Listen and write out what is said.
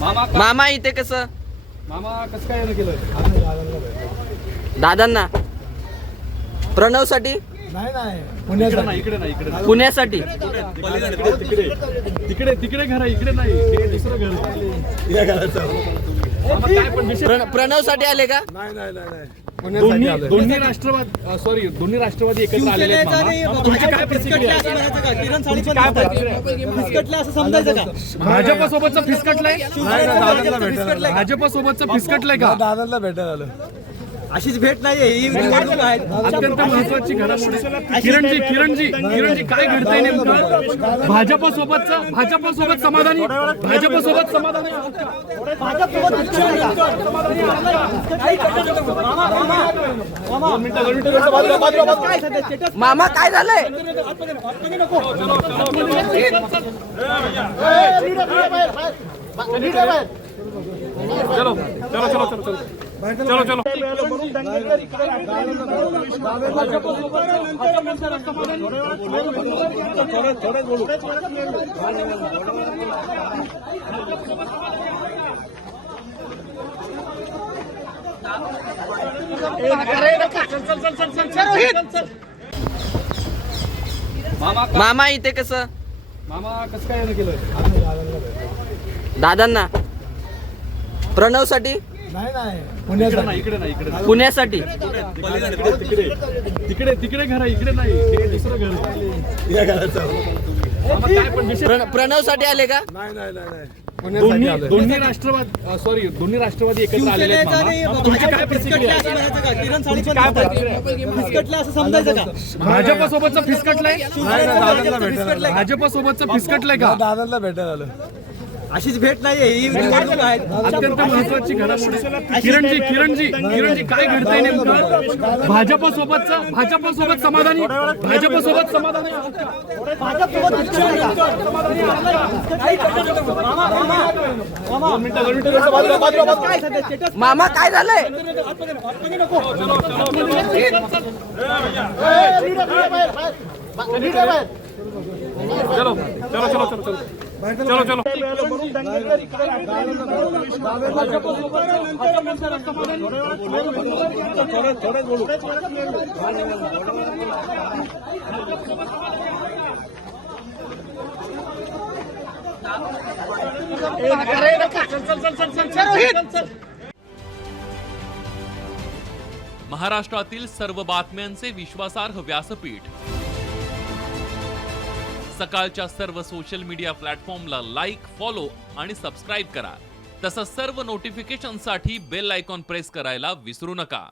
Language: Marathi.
मामा इथे कसं मामा कसं काय केलं दादांना प्रणवसाठी नाही इकडे नाही पुण्यासाठी तिकडे घर आहे इकडे नाही हे दुसरं घर मामा काय पण विषय प्रणवसाठी आले का दोन्ही राष्ट्रवादी एकत्र आलेले आहेत मामा. तुमची काय प्रतिक्रिया आहे? तुमची काय प्रतिक्रिया आहे? भाजपसोबतचं फिसकटलंय भाजपसोबतचं फिसकटलंय का दादाला भेटायला आलो. अशीच भेट नाहीये ही निवडणूक आहे. अत्यंत महत्वाची घडामोडी किरणजी काय घडतंय नेमकं भाजपसोबत समाधानी भाजपसोबत समाधानी आहात का? मामा काय झालंय चलो मामा इथे कसं मामा कसं काय केलं दादांना प्रणवसाठी इकडे नाही पुण्यासाठी तिकडे घर आहे इकडे नाही हे दुसरं घर मामा काय पण विषय प्रणवसाठी आले का दोन्ही राष्ट्रवादी एकत्र आलेले आहेत मामा. तुमची काय प्रतिक्रिया आहे? तुमची काय प्रतिक्रिया आहे? फिसकटलं असं समजायचं का? भाजपसोबतचं फिसकटलंय भाजपसोबतचं फिसकटलंय का दादाला भेटायला आलो. अशीच भेट नाहीये ही निवडणूक आहे. अत्यंत महत्वाची घडामोडी किरणजी काय घडतंय नेमकं भाजपसोबत समाधानी भाजपसोबत समाधानी आहात का? मामा काय झालंय चलो महाराष्ट्रातील सर्व बातम्यांचे विश्वासार्ह व्यासपीठ सकाळच्या सर्व सोशल मीडिया प्लॅटफॉर्मला लाईक, फॉलो आणि सबस्क्राईब करा. तसंच सर्व नोटिफिकेशनसाठी बेल आयकॉन प्रेस करायला विसरू नका.